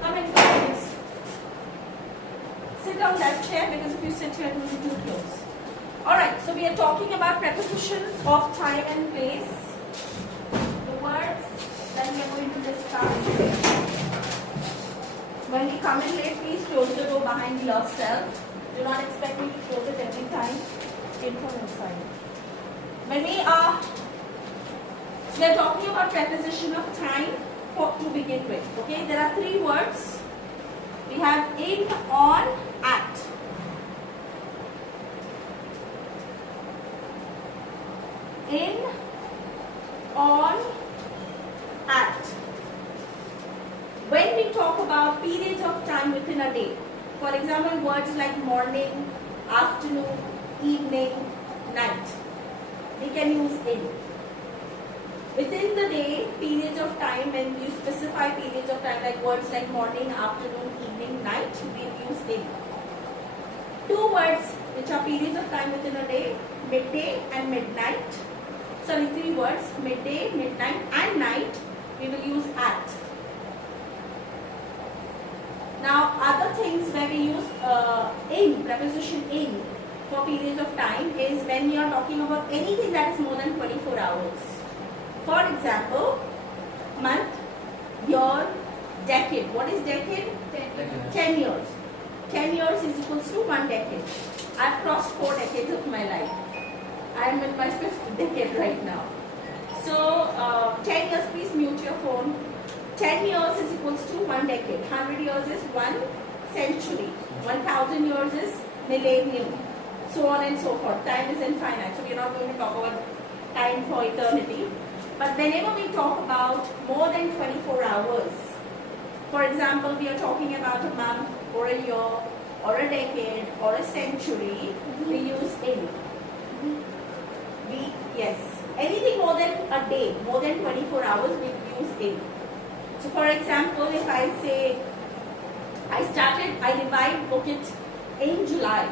Come in, please. Sit on that chair because if you sit here, it will be too close. Alright, so we are talking about prepositions of time and place. The words that we are going to discuss. When we come in late, please close the door behind yourself. Do not expect me to close it every time. In from inside. When we are talking about preposition of time to begin with. Okay, there are three words. We have in, on, at. In, on, at. When we talk about periods of time within a day, for example, words like morning, afternoon, evening, night, we can use in. Within the day, periods of time, when you specify periods of time like words like morning, afternoon, evening, night, we use in. Two words which are periods of time within a day, midday and midnight. Sorry, three words, midday, midnight and night, we will use at. Now, other things where we use in, preposition in for periods of time is when we are talking about anything that is more than 24 hours. For example, month, year, decade. What is decade? 10 years. 10 years is equals to 1 decade. I've crossed 4 decades of my life. I am in my 5th decade right now. So, 10 years, please mute your phone. 10 years is equals to 1 decade. 100 years is 1 century. 1000 years is millennium. So on and so forth. Time is infinite. So we are not going to talk about time for eternity. But whenever we talk about more than 24 hours, for example, we are talking about a month or a year or a decade or a century, we use in. Week, yes. Anything more than a day, more than 24 hours, we use in. So for example, if I say, I revived book it in July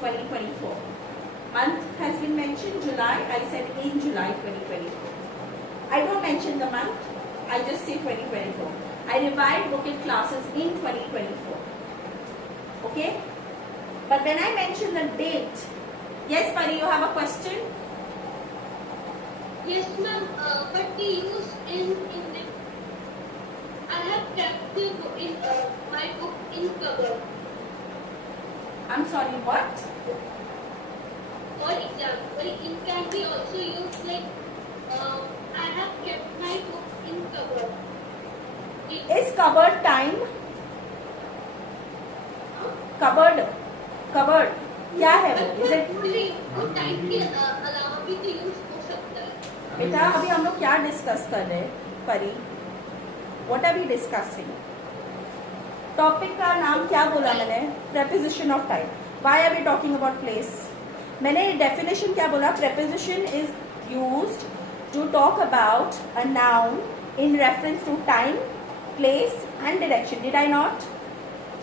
2024. Month has been mentioned, July, I said in July 2024. I don't mention the month, I just say 2024. I revived book it classes in 2024. Okay? But when I mention the date, yes Pari, you have a question? Yes ma'am, but we use in the I have kept the book in my book in cupboard. I'm sorry, what? For example, it can be also used like I have kept my book in cupboard. Is cupboard time? Cupboard क्या है वो? Is it? वो time के अलावा भी तो use हो सकता है. बेटा अभी हम लोग क्या डिस्कस कर रहे हैं परी? What are we discussing? Topic का नाम क्या बोला मैंने? Preposition of time. Why are we talking about place? मैंने definition क्या बोला? Preposition is used to talk about a noun in reference to time, place and direction. Did I not?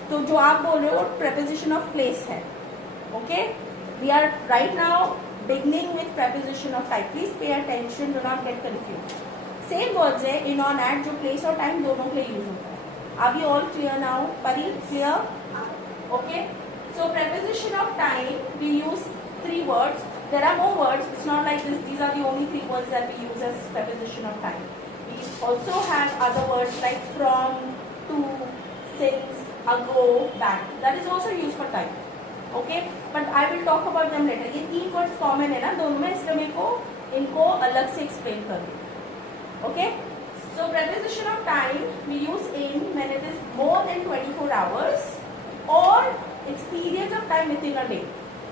तो जो आप बोल रहे हो preposition of place है. Okay? We are right now beginning with preposition of time. Please pay attention. Do not get confused. Same words है in, on, at जो place और time दोनों के लिए यूज होता है. Are we all clear now? Pari, clear? Okay. So preposition of time we use 3 words. There are more words. It's not like this. These are the only 3 words that we use as preposition of time. We also have other words like from, to, since, ago, back. That is also used for time. Okay. But I will talk about them later. ये 3 words common है ना दोनों में, इसलिए मेरे को इनको अलग से explain करूँ. Okay. So preposition of time we use in when it is more than 24 hours or it's periods of time within a day.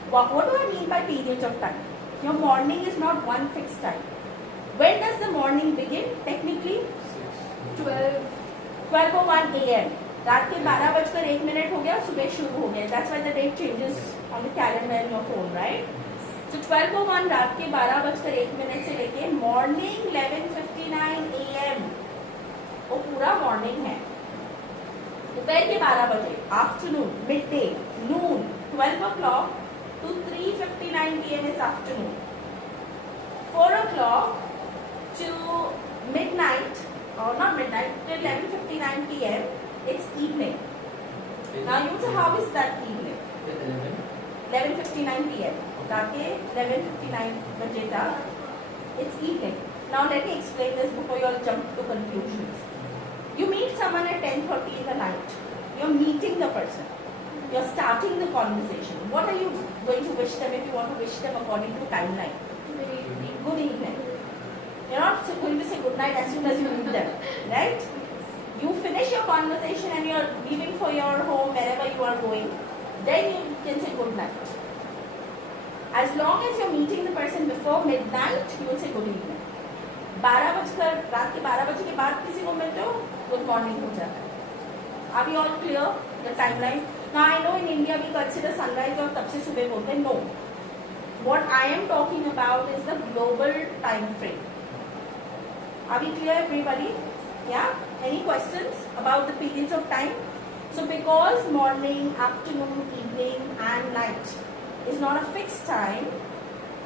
What do I mean by periods of time? Your morning is not one fixed time. When does the morning begin? Technically 12:01 a.m. रात के 12:01 हो गया, सुबह शुरू हो गया. That's why the date changes on the calendar in your phone, right? So 12:01 रात के 12:01 से लेके morning 11:59 a.m. वो पूरा मॉर्निंग है. दोपहर के 12 बजे, afternoon, mid day, Noon, 12 o'clock to 3:59 p.m. is afternoon. 4 o'clock to midnight, or not midnight, till 11:59 p.m. It's evening. Now you say, how is that evening? 11:59 p.m. Take 11:59 baje tak. It's evening. Now let me explain this before you all jump to conclusions. You meet someone at 10:30 in the night. You're meeting the person. You're starting the conversation. What are you going to wish them if you want to wish them according to timeline? Good evening. You're not going to say good night as soon as you meet them, right? You finish your conversation and you're leaving for your home, wherever you are going. Then you can say good night. As long as you're meeting the person before midnight, you will say good evening. 12 बजकर रात के 12 बजे के बाद किसी को मिलते हो, good morning हो जाता है. Are we all clear? The timeline. Now I know in India we consider sunrise और तब से सुबह बोलते हैं. No. What I am talking about is the global time frame. Are we clear, everybody? Yeah? Any questions about the periods of time? So because morning, afternoon, evening and night is not a fixed time,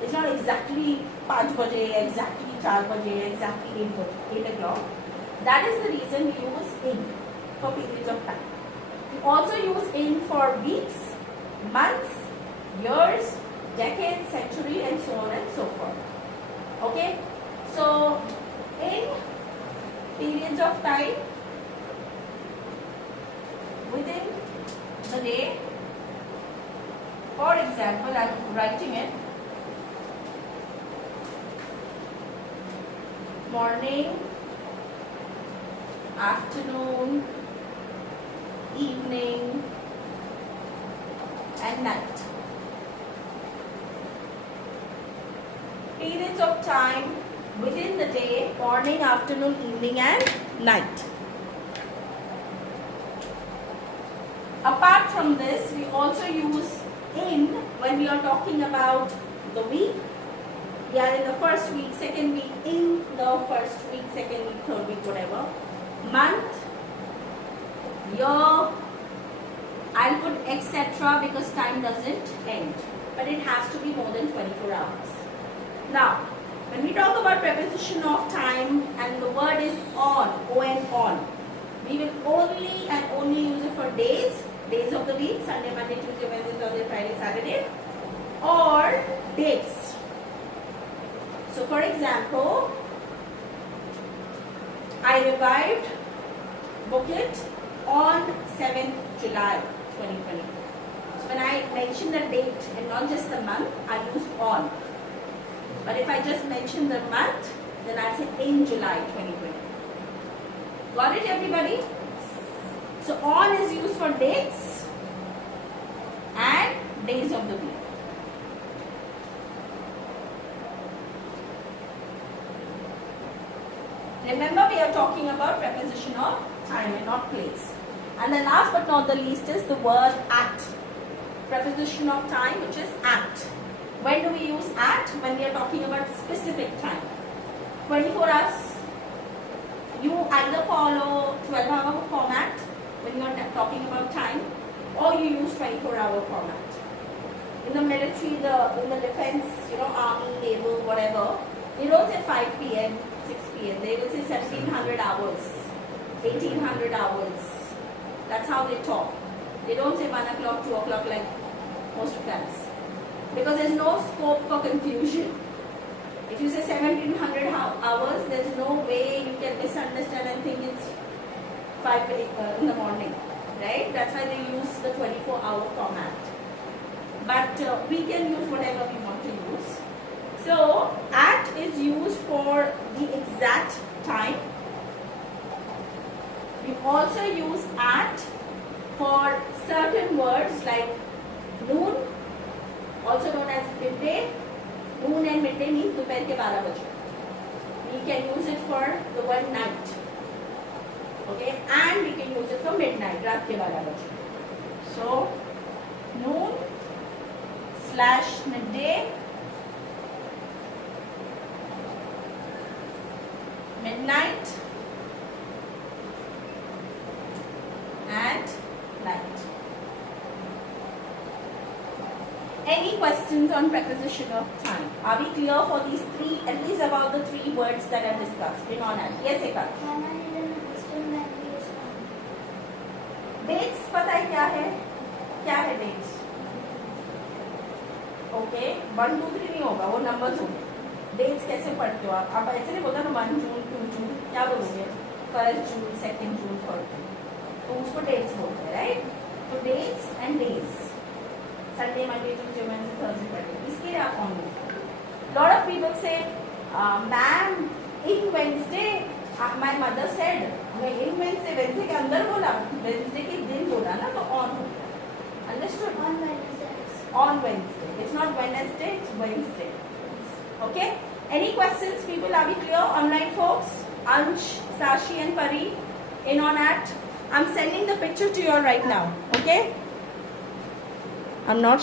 it's not exactly 5 baje, exactly 4 baje, exactly 8 o'clock. That is the reason we use in for periods of time. We also use in for weeks, months, years, decades, century and so on and so forth. Okay? So in periods of time within the day, for example, I am writing it morning, afternoon, evening and night. Periods of time within the day, morning, afternoon, evening and night. Apart from this, we also use in when we are talking about the week. We are in the first week, second week, in the first week, second week, third week, whatever. Month, year, I'll put etc. because time doesn't end. But it has to be more than 24 hours. Now, when we talk about preposition of time and the word is on, on, we will only and only use it for days of the week, Sunday, Monday, Tuesday, Wednesday, Thursday, Friday, Saturday, or dates. So for example, I revived booklet on 7th July 2024. So when I mention the date and not just the month, I use on. But if I just mention the month, then I'll say in July 2020. Got it, everybody? So on is used for dates and days of the week. Remember, we are talking about preposition of time and not place. And then last but not the least is the word at. Preposition of time, which is at. When do we use at? When we are talking about specific time. 24 hours. You either follow 12-hour format when you are talking about time, or you use 24-hour format. In the military, in the defense, army, naval, whatever, they don't say 5 p.m., 6 p.m. They will say 1700 hours, 1800 hours. That's how they talk. They don't say 1 o'clock, 2 o'clock like most of us. Because there's no scope for confusion. If you say 1700 hours, there's no way you can misunderstand and think it's 5 in the morning, right? That's why they use the 24-hour format. But we can use whatever we want to use. So, at is used for the exact time. We also use at for certain words like noon, also known as midday. Noon and midday means दोपहर के 12 बजे. We can use it for the word night. Okay, and we can use it for midnight, रात के 12 बजे. So, noon / midday, midnight, and night. Any questions on preposition of time? Are we clear for these three, at least about the 3 words that I discussed? Bring on at. Yes, Eka. Can I even understand that we use क्या है dates? Okay 1 2 3 नहीं होगा, वो numbers होंगे. Dates कैसे पढ़ते हो आप ऐसे नहीं बोलते ना 1 जून 2 जून, क्या बोलोगे? 1 जून 2 जून 3 जून, तो उसको डेट्स बोलते हैं, राइट? तो dates and days, Sunday Monday Tuesday Wednesday Thursday Friday, इसके लिए आप ऑन बोलते हो. Lot of people say ma'am in Wednesday my mother said, मैं इन वेडनेसडे के अंदर बोला, वेडनेसडे के दिन बोला ना, तो ऑन होता है. Understood? On Wednesday. It's not Wednesday, it's Wednesday. Okay? Any questions, people? Are we clear? Online folks? Ansh, Sashi and Pari in on at. I'm sending the picture to you all right now. Okay? I'm not